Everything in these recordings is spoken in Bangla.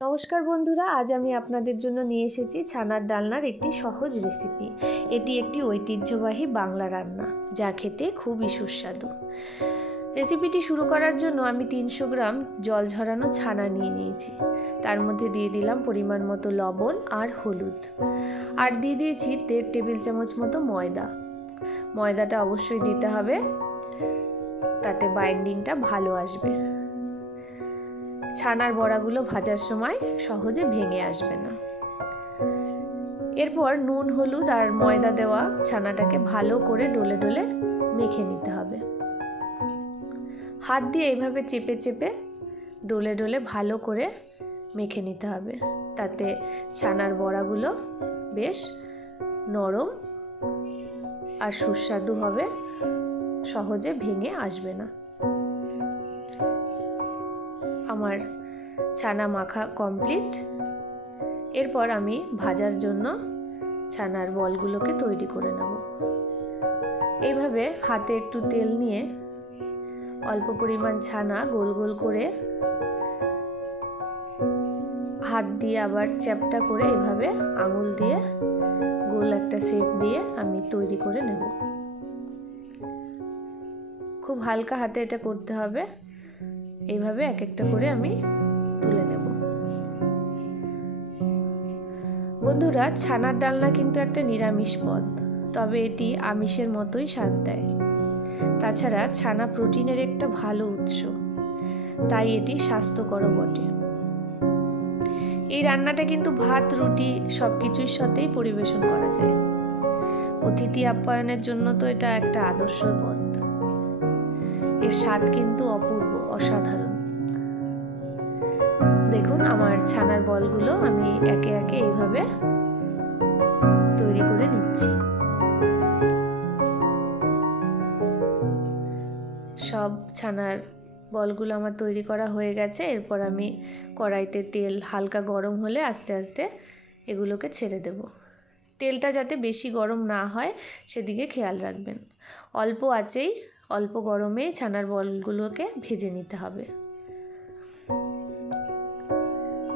নমস্কার বন্ধুরা, আজ আমি আপনাদের জন্য নিয়ে এসেছি ছানার ডালনার একটি সহজ রেসিপি। এটি একটি ঐতিহ্যবাহী বাংলা রান্না, যা খেতে খুবই সুস্বাদু। রেসিপিটি শুরু করার জন্য আমি 300 গ্রাম জল ঝরানো ছানা নিয়ে নিয়েছি। তার মধ্যে দিয়ে দিলাম পরিমাণ মতো লবণ আর হলুদ, আর দিয়ে দিয়েছি 1.5 টেবিল চামচ মতো ময়দা। ময়দাটা অবশ্যই দিতে হবে, তাতে বাইন্ডিংটা ভালো আসবে। ছানার বড়াগুলো ভাজার সময় সহজে ভেঙে আসবে না। এরপর নুন, হলুদ আর ময়দা দেওয়া ছানাটাকে ভালো করে ডলে ডলে মেখে নিতে হবে। হাত দিয়ে এইভাবে চেপে চেপে ডলে ডলে ভালো করে মেখে নিতে হবে, তাতে ছানার বড়াগুলো বেশ নরম আর সুস্বাদু হবে, সহজে ভেঙে আসবে না। আমার ছানা মাখা কমপ্লিট। এরপর আমি ভাজার জন্য ছানার বলগুলোকে তৈরি করে নেব। এইভাবে হাতে একটু তেল নিয়ে অল্প পরিমাণ ছানা গোল গোল করে হাত দিয়ে আবার চ্যাপটা করে এভাবে আঙুল দিয়ে গোল একটা শেপ দিয়ে আমি তৈরি করে নেব। খুব হালকা হাতে এটা করতে হবে। এইভাবে এক একটা করে আমি তুলে নেব। বন্ধুরা, ছানার ডালনা কিন্তু একটা নিরামিষ পদ, তবে এটি আমিষের মতোই স্বাদ দেয়। তাছাড়া ছানা প্রোটিনের একটা ভালো উৎস, তাই এটি স্বাস্থ্যকরও বটে। এই রান্নাটা কিন্তু ভাত, রুটি সবকিছুর সাথেই পরিবেশন করা যায়। অতিথি আপ্যায়নের জন্য তো এটা একটা আদর্শ পদ। এর স্বাদ কিন্তু অপূর্ব, অসাধারণ। দেখুন, আমার ছানার বলগুলো আমি একে একে এইভাবে তৈরি করে নিচ্ছি। সব ছানার বলগুলো আমার তৈরি করা হয়ে গেছে। এরপর আমি কড়াইতে তেল হালকা গরম হলে আস্তে আস্তে এগুলোকে ছেড়ে দেব। তেলটা যাতে বেশি গরম না হয় সেদিকে খেয়াল রাখবেন। অল্প আঁচেই অল্প গরমে ছানার বলগুলোকে ভেজে নিতে হবে।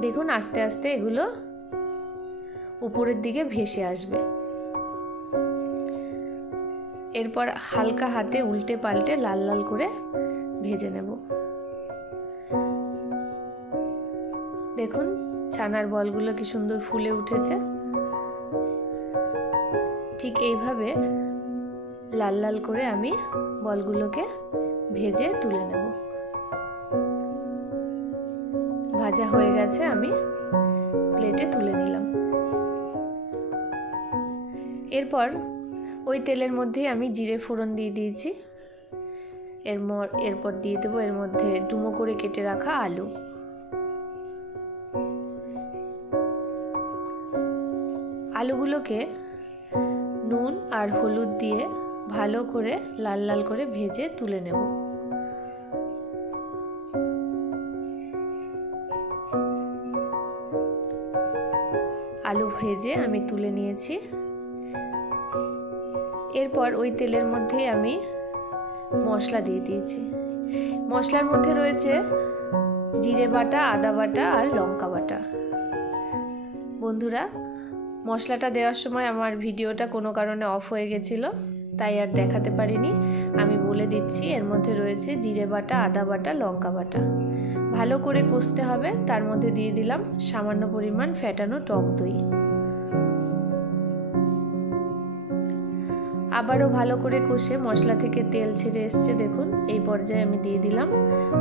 দেখুন, আস্তে আস্তে এগুলো উপরের দিকে ভেসে আসবে। এরপর হালকা হাতে উল্টে পাল্টে লাল লাল করে ভেজে নেব। দেখুন, ছানার বলগুলো কি সুন্দর ফুলে উঠেছে। ঠিক এইভাবে লাল লাল করে আমি বলগুলোকে ভেজে তুলে নেব। ভাজা হয়ে গেছে, আমি প্লেটে তুলে নিলাম। এরপর ওই তেলের মধ্যেই আমি জিরে ফোড়ন দিয়ে দিয়েছি। এরপর দিয়ে দেবো এর মধ্যে ডুমো করে কেটে রাখা আলু। আলুগুলোকে নুন আর হলুদ দিয়ে ভালো করে লাল লাল করে ভেজে তুলে নেব। আলু ভেজে আমি তুলে নিয়েছি। এরপর ওই তেলের মধ্যেই আমি মশলা দিয়ে দিয়েছি। মশলার মধ্যে রয়েছে জিরে বাটা, আদা বাটা আর লঙ্কা বাটা। বন্ধুরা, মশলাটা দেওয়ার সময় আমার ভিডিওটা কোনো কারণে অফ হয়ে গেছিল, তাই আর দেখাতে পারিনি। আমি বলে দিচ্ছি, এর মধ্যে রয়েছে জিরে বাটা, আদা বাটা, লঙ্কা বাটা। ভালো করে কষতে হবে। তার মধ্যে দিয়ে দিলাম সামান্য পরিমাণ ফ্যাটানো টক দই। আবারও ভালো করে কষে মশলা থেকে তেল ছেড়ে এসছে। দেখুন, এই পর্যায়ে আমি দিয়ে দিলাম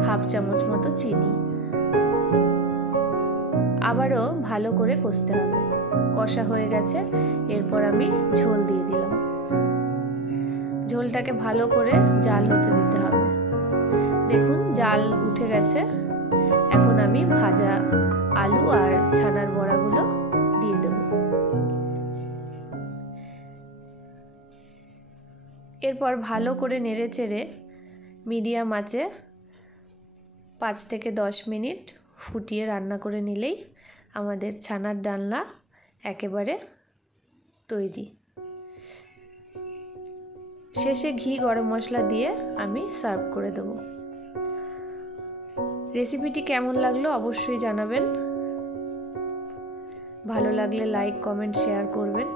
হাফ চামচ মতো চিনি। আবারও ভালো করে কষতে হবে। কষা হয়ে গেছে। এরপর আমি ঝোল দিয়ে দিলাম। ঝোলটাকে ভালো করে জাল হতে দিতে হবে। দেখুন, জাল উঠে গেছে। এখন আমি ভাজা আলু আর ছানার বড়াগুলো দিয়ে দেব। এরপর ভালো করে নেড়ে চেড়ে মিডিয়াম আঁচে 5 থেকে 10 মিনিট ফুটিয়ে রান্না করে নিলেই আমাদের ছানার ডালনা একেবারে তৈরি। শেষে ঘি, গরম মশলা দিয়ে আমি সার্ভ করে দেব। রেসিপিটি কেমন লাগলো অবশ্যই জানাবেন। ভালো লাগলে লাইক, কমেন্ট, শেয়ার করবেন।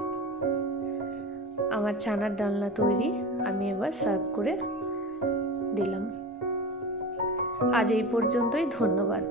আমার ছানার ডালনা তৈরি, আমি এবার সার্ভ করে দিলাম। আজ এই পর্যন্তই, ধন্যবাদ।